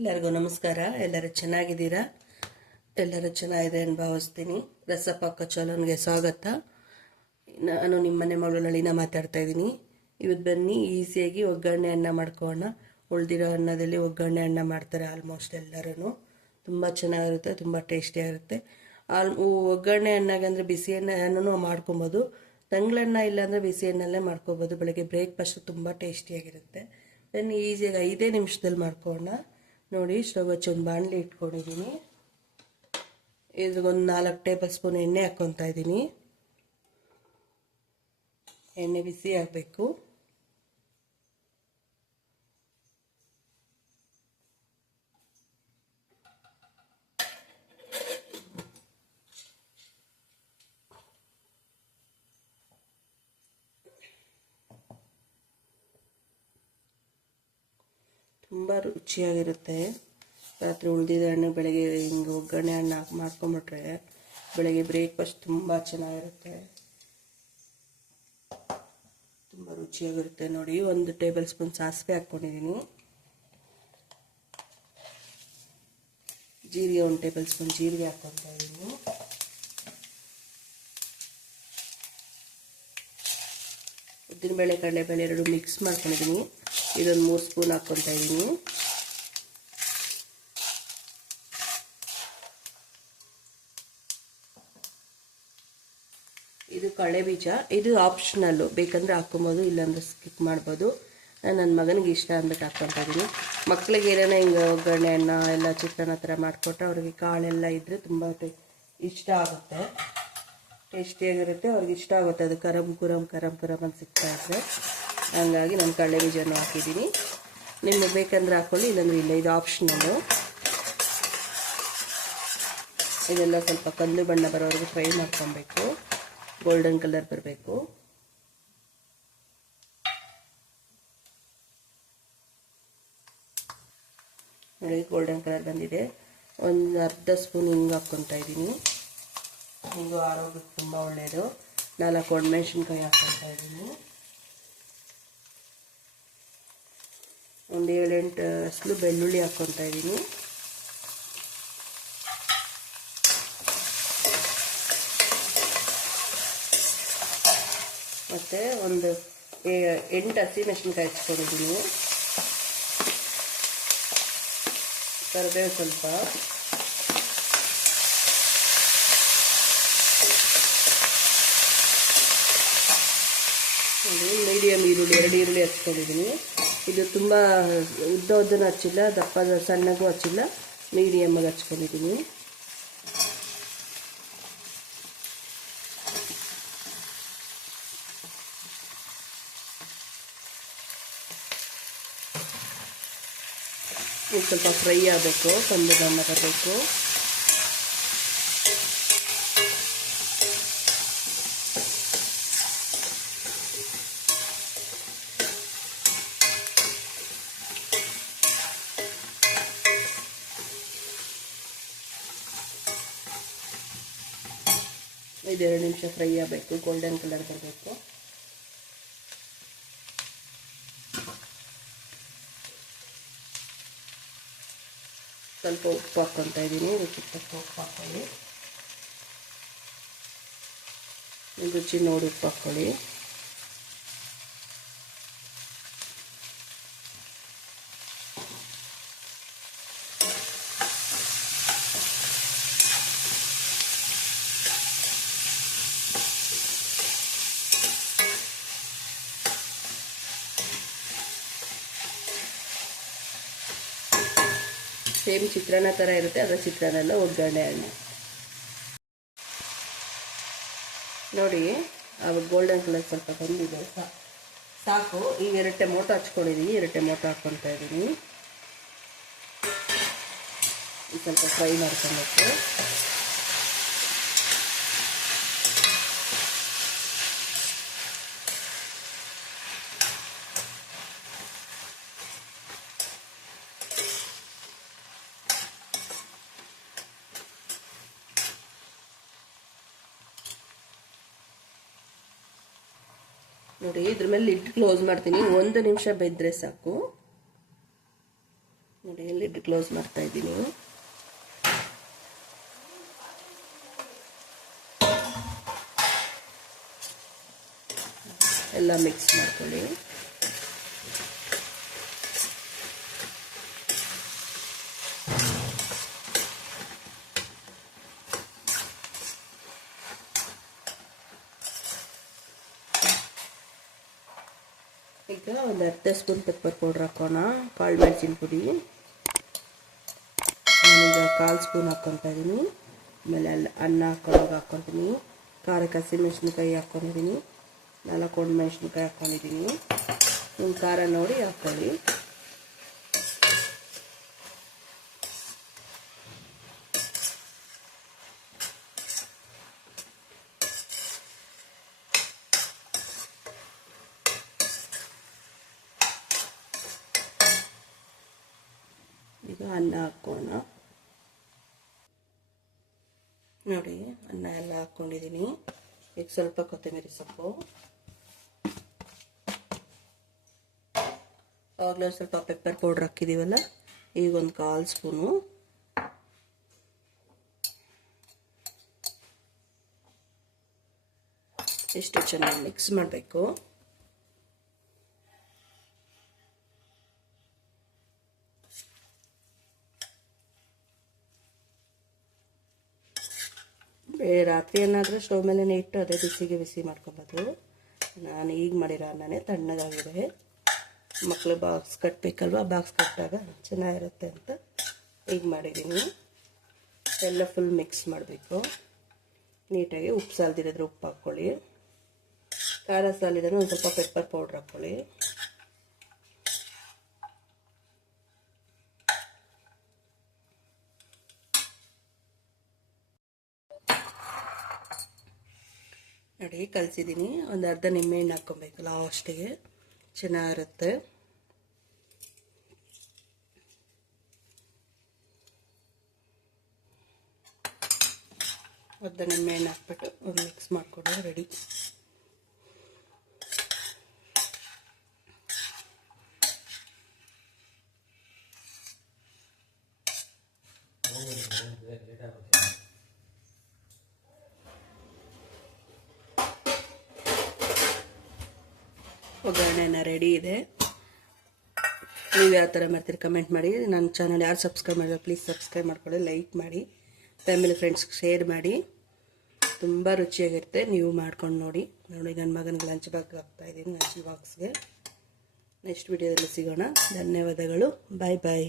ಎಲ್ಲರಿಗೂ ನಮಸ್ಕಾರ. ಎಲ್ಲರೂ ಚೆನ್ನಾಗಿದ್ದೀರಾ? ಎಲ್ಲರೂ ಚೆನ್ನಾಗಿದೆ ಅಂತ ಭಾವಿಸ್ತೀನಿ. ರಸಪಾಕ ಚಲೋನ್ಗೆ ಸ್ವಾಗತ. ನಾನು ನಿಮ್ಮನೆ ಮಗಳು ನಳಿನ ಮಾತಾಡ್ತಾ ಇದ್ದೀನಿ. ಇವತ್ತು ಬನ್ನಿ, ಈಸಿಯಾಗಿ ಒಗ್ಗರಣೆ ಅನ್ನ ಮಾಡ್ಕೋಣ ಉಳಿದಿರೋ ಅನ್ನದಲ್ಲಿ ಒಗ್ಗರಣೆ ಅನ್ನ ಮಾಡ್ತಾರೆ ಆಲ್ಮೋಸ್ಟ್ ಎಲ್ಲರೂ ತುಂಬ ಚೆನ್ನಾಗಿರುತ್ತೆ, ತುಂಬ ಟೇಸ್ಟಿಯಾಗಿರುತ್ತೆ. ಆಲ್ ಒಗ್ಗರಣೆ ಅನ್ನಗಂದ್ರೆ ಬಿಸಿ ಅನ್ನನೂ ಮಾಡ್ಕೊಬೋದು. ತಂಗ್ಳನ್ನ ಇಲ್ಲಾಂದರೆ ಬಿಸಿ ಅನ್ನಲ್ಲೇ ಮಾಡ್ಕೊಬೋದು. ಬೆಳಗ್ಗೆ ಬ್ರೇಕ್ಫಾಸ್ಟ್ ತುಂಬ ಟೇಸ್ಟಿಯಾಗಿರುತ್ತೆ. ಬನ್ನಿ, ಈಸಿಯಾಗಿ ಐದೇ ನಿಮಿಷದಲ್ಲಿ ಮಾಡ್ಕೊಳ್ಳೋಣ. ನೋಡಿ ಸ್ಟವ್ ಹಚ್ಚಿ ಒಂದು ಬಾಣಲಿ ಇಟ್ಕೊಂಡಿದ್ದೀನಿ. ಇದ್ರಿಗೊಂದು ನಾಲ್ಕು ಟೇಬಲ್ ಸ್ಪೂನ್ ಎಣ್ಣೆ ಹಾಕ್ಕೊತಾ ಇದ್ದೀನಿ. ಎಣ್ಣೆ ಬಿಸಿ ಆಗಬೇಕು. ತುಂಬ ರುಚಿಯಾಗಿರುತ್ತೆ. ರಾತ್ರಿ ಉಳಿದಿದ್ದ ಹಣ್ಣು ಬೆಳಗ್ಗೆ ಹಿಂಗೆ ಒಗ್ಗರಣೆ ಹಣ್ಣು ಹಾಕಿ ಮಾಡ್ಕೊಂಬಿಟ್ರೆ ಬೆಳಗ್ಗೆ ಬ್ರೇಕ್ಫಾಸ್ಟ್ ತುಂಬ ಚೆನ್ನಾಗಿರುತ್ತೆ. ತುಂಬ ರುಚಿಯಾಗಿರುತ್ತೆ ನೋಡಿ. ಒಂದು ಟೇಬಲ್ ಸ್ಪೂನ್ ಸಾಸಿವೆ ಹಾಕ್ಕೊಂಡಿದ್ದೀನಿ ಜೀರಿಗೆ ಒಂದು ಟೇಬಲ್ ಸ್ಪೂನ್ ಜೀರಿಗೆ ಹಾಕ್ಕೊತಾ ಇದ್ದೀನಿ ಉದ್ದಿನಬೇಳೆ, ಕಡಲೆಬೇಳೆ ಎರಡು ಮಿಕ್ಸ್ ಮಾಡ್ಕೊಂಡಿದ್ದೀನಿ ಇದೊಂದು ಮೂರು ಸ್ಪೂನ್ ಹಾಕ್ಕೊತಾ ಇದ್ದೀನಿ ಇದು ಕಳೆ ಬೀಜ. ಇದು ಆಪ್ಷನಲ್ಲು ಬೇಕಂದ್ರೆ ಹಾಕ್ಕೊಬೋದು, ಇಲ್ಲಾಂದ್ರೆ ಸ್ಕಿಪ್ ಮಾಡ್ಬೋದು. ನಾನು ನನ್ನ ಮಗನಿಗೆ ಇಷ್ಟ ಅಂದ್ಬಿಟ್ಟು ಹಾಕ್ಕೊತಾ ಇದ್ದೀನಿ ಮಕ್ಳಿಗೆ ಏನೇನೋ ಹಿಂಗೆ ಒಗ್ಗರಣೆ, ಅನ್ನ, ಎಲ್ಲ ಚಿತ್ರಾನ್ನ ಥರ ಮಾಡಿಕೊಟ್ರೆ ಅವ್ರಿಗೆ ಕಾಳೆಲ್ಲ ಇದ್ದರೆ ತುಂಬ ಇಷ್ಟ ಆಗುತ್ತೆ. ಟೇಸ್ಟಿಯಾಗಿರುತ್ತೆ, ಅವ್ರಿಗೆ ಇಷ್ಟ ಆಗುತ್ತೆ. ಅದು ಕರಂ ಕುರಂ ಕರಂ ಕುರಂ ಅಂತ ಸಿಗ್ತಾ ಇದ್ರೆ. ಹಂಗಾಗಿ ನಾನು ಕಡಲೆ ಬೀಜನೂ ಹಾಕಿದ್ದೀನಿ. ನಿಮಗೆ ಬೇಕಂದ್ರೆ ಹಾಕ್ಕೊಳ್ಳಿ ಇಲ್ಲಂದ್ರೆ ಇಲ್ಲ, ಇದು ಆಪ್ಷನಲ್ಲು ಇದೆಲ್ಲ ಸ್ವಲ್ಪ ಕಂದು ಬಣ್ಣ ಬರೋವರೆಗೂ ಫ್ರೈ ಮಾಡ್ಕೊಬೇಕು. ಗೋಲ್ಡನ್ ಕಲರ್ ಬರಬೇಕು. ನೋಡಿ ಗೋಲ್ಡನ್ ಕಲರ್ ಬಂದಿದೆ. ಒಂದು ಅರ್ಧ ಸ್ಪೂನ್ ಹಿಂಗೆ ಹಾಕ್ಕೊತಾ ಇದ್ದೀನಿ. ಹಿಂಗು ಆರೋಗ್ಯಕ್ಕೆ ತುಂಬ ಒಳ್ಳೆಯದು ನಾಲ್ಕು ಒಣಮೆಣ್ಸಿನ್ಕಾಯಿ ಹಾಕ್ಕೊತಾ ಇದ್ದೀನಿ. ಒಂದು ಏಳೆಂಟು ಅಸಲು ಬೆಳ್ಳುಳ್ಳಿ ಹಾಕ್ಕೊತಾ ಇದ್ದೀನಿ ಮತ್ತು ಒಂದು ಎಂಟು ಹಸಿಮೆಣಸಿನ್ಕಾಯಿ ಹಚ್ಕೊಂಡಿದ್ದೀನಿ ಕರಿಬೇವು ಸ್ವಲ್ಪ. ಮೀಡಿಯಮ್ ಈರುಳ್ಳಿ, ಎರಡು ಈರುಳ್ಳಿ ಹಚ್ಕೊಂಡಿದ್ದೀನಿ ಇದು ತುಂಬ ಉದ್ದ ಉದ್ದನ ಹಚ್ಚಿಲ್ಲ ದಪ್ಪ ಸಣ್ಣಗೂ ಹಚ್ಚಿಲ್ಲ ಮೀಡಿಯಮ್ಮಾಗಿ ಹಚ್ಕೊಂಡಿದ್ದೀನಿ ಸ್ವಲ್ಪ ಫ್ರೈ ಆಗಬೇಕು ಬಣ್ಣ ಬರಬೇಕು. ಇದೆರಡು ನಿಮಿಷ ಫ್ರೈ ಆಗಬೇಕು ಗೋಲ್ಡನ್ ಕಲರ್ ಬರಬೇಕು. ಸ್ವಲ್ಪ ಉಪ್ಪು ಹಾಕ್ಕೊತಾ ಇದ್ದೀನಿ, ರುಚಿ ತಕ್ಕ ಉಪ್ಪು ಹಾಕ್ಕೊಳ್ಳಿ. ರುಚಿ ನೋಡಿ ಉಪ್ಪು ಹಾಕ್ಕೊಳ್ಳಿ. ಸೇಮ್ ಚಿತ್ರಾನ್ನ ಥರ ಇರುತ್ತೆ, ಅದರ ಚಿತ್ರಾನ್ನ ಒಗ್ಗರಣೆ ಹಣ್ಣು. ನೋಡಿ, ಅವಾಗ ಗೋಲ್ಡನ್ ಕಲರ್ ಸ್ವಲ್ಪ ಬಂದಿದೆ ಸಾಕು. ಈಗ ಎರಡು ಟೊಮೊಟೊ ಹಚ್ಕೊಂಡಿದ್ದೀನಿ ಎರಡು ಟೊಮೊಟೊ ಹಾಕ್ಕೊತಾ ಇದ್ದೀನಿ ಸ್ವಲ್ಪ ಫ್ರೈ ಮಾಡ್ಕೊಬೇಕು. ನೋಡಿ, ಇದ್ರ ಮೇಲೆ ಲಿಡ್ ಕ್ಲೋಸ್ ಮಾಡ್ತೀನಿ. ಒಂದು ನಿಮಿಷ ಬೆದ್ರೆ ಸಾಕು. ನೋಡಿ ಲಿಡ್ ಕ್ಲೋಸ್ ಮಾಡ್ತಾ ಇದ್ದೀನಿ. ಎಲ್ಲ ಮಿಕ್ಸ್ ಮಾಡ್ಕೊಳ್ಳಿ. ಈಗ ಒಂದು ಅರ್ಧ ಸ್ಪೂನ್ ಪೆಪ್ಪರ್ ಪೌಡ್ರ್ ಹಾಕೋಣ. ಕಾಳು ಮೆಣಸಿನ ಪುಡಿ. ನಾನೀಗ ಕಾಲು ಸ್ಪೂನ್ ಹಾಕ್ಕೊತಾ ಇದ್ದೀನಿ ಆಮೇಲೆ ಅಲ್ಲಿ ಅನ್ನ ಹಾಕೊಳ್ಳೋಕೆ ಹಾಕ್ಕೊತೀನಿ ಖಾರಕ್ಕೆ ಹಸಿಮೆಣ್ಸಿನ್ಕಾಯಿ ಹಾಕ್ಕೊಂಡಿದ್ದೀನಿ ನಾಲ್ಕು ಒಣ ಮೆಣಸಿನ್ಕಾಯಿ ಹಾಕ್ಕೊಂಡಿದ್ದೀನಿ ನಿಮ್ಮ ಖಾರ ನೋಡಿ ಹಾಕ್ಕೊಳ್ಳಿ ಈಗ ಅನ್ನ ಹಾಕೋಣ. ನೋಡಿ, ಅನ್ನ ಎಲ್ಲ ಹಾಕ್ಕೊಂಡಿದ್ದೀನಿ ಈಗ ಸ್ವಲ್ಪ ಕೊತ್ತಂಬರಿ ಸೊಪ್ಪು. ಆವಾಗಲೇ ಸ್ವಲ್ಪ ಪೆಪ್ಪರ್ ಪೌಡ್ರ್ ಹಾಕಿದ್ದೀವಲ್ಲ ಈಗ ಒಂದು ಕಾಲು ಸ್ಪೂನು. ಇಷ್ಟು ಚೆನ್ನಾಗಿ ಮಿಕ್ಸ್ ಮಾಡಬೇಕು. ರಾತ್ರಿ ಏನಾದರೂ ಸ್ಟವ್ ಮೇಲೆ ಇಟ್ಟು ಅದೇ ಬಿಸಿಗೆ ಬಿಸಿ ಮಾಡ್ಕೊಬೋದು. ನಾನು ಈಗ ಮಾಡಿರೋ ಅನ್ನನೇ ತಣ್ಣಗಾಗಿದೆ. ಮಕ್ಕಳು ಬಾಕ್ಸ್ ಕಟ್ಟಬೇಕಲ್ವ ಬಾಕ್ಸ್ ಕಟ್ಟಾಗ ಚೆನ್ನಾಗಿರುತ್ತೆ ಅಂತ ಈಗ ಮಾಡಿದ್ದೀನಿ ಎಲ್ಲ ಫುಲ್ ಮಿಕ್ಸ್ ಮಾಡಬೇಕು. ನೀಟಾಗಿ ಉಪ್ಪು ಸಾಲದಿರಿದ್ರೆ ಉಪ್ಪು ಹಾಕ್ಕೊಳ್ಳಿ. ಖಾರ ಸಾಲಿದ್ರೆ ಒಂದು ಸ್ವಲ್ಪ ಪೆಪ್ಪರ್ ಪೌಡ್ರ್ ಹಾಕ್ಕೊಳ್ಳಿ. ನೋಡಿ ಕಲಸಿದ್ದೀನಿ ಒಂದು ಅರ್ಧ ನಿಂಬೆಹಣ್ಣು ಹಾಕ್ಕೊಬೇಕು ಲಾಸ್ಟಿಗೆ ಚೆನ್ನಾಗಿರುತ್ತೆ ಅರ್ಧ ನಿಂಬೆಹಣ್ಣು ಹಾಕ್ಬಿಟ್ಟು ಒಂದು ಮಿಕ್ಸ್ ಮಾಡಿಕೊಡು ರೆಡಿ ಒಗ್ಗರಣೆನ ರೆಡಿ ಇದೆ. ನೀವು ಯಾವ ಥರ ಮಾಡ್ತೀರಿ ಕಮೆಂಟ್ ಮಾಡಿ. ನನ್ನ ಚಾನಲ್ ಯಾರು ಸಬ್ಸ್ಕ್ರೈಬ್ ಮಾಡಿದ್ರೆ ಪ್ಲೀಸ್ ಸಬ್ಸ್ಕ್ರೈಬ್ ಮಾಡ್ಕೊಳ್ಳಿ ಲೈಕ್ ಮಾಡಿ ಫ್ಯಾಮಿಲಿ ಫ್ರೆಂಡ್ಸ್ಗೆ ಶೇರ್ ಮಾಡಿ. ತುಂಬ ರುಚಿಯಾಗಿರುತ್ತೆ. ನೀವು ಮಾಡ್ಕೊಂಡು ನೋಡಿ. ನೋಡಿ ನನ್ನ ಮಗನಿಗೆ ಲಂಚ್ ಬಾಕ್ಸ್ ಹಾಕ್ತಾಯಿದ್ದೀನಿ ಲಂಚ್ ಬಾಕ್ಸ್ಗೆ ನೆಕ್ಸ್ಟ್ ವಿಡಿಯೋದಲ್ಲಿ ಸಿಗೋಣ. ಧನ್ಯವಾದಗಳು. ಬಾಯ್ ಬಾಯ್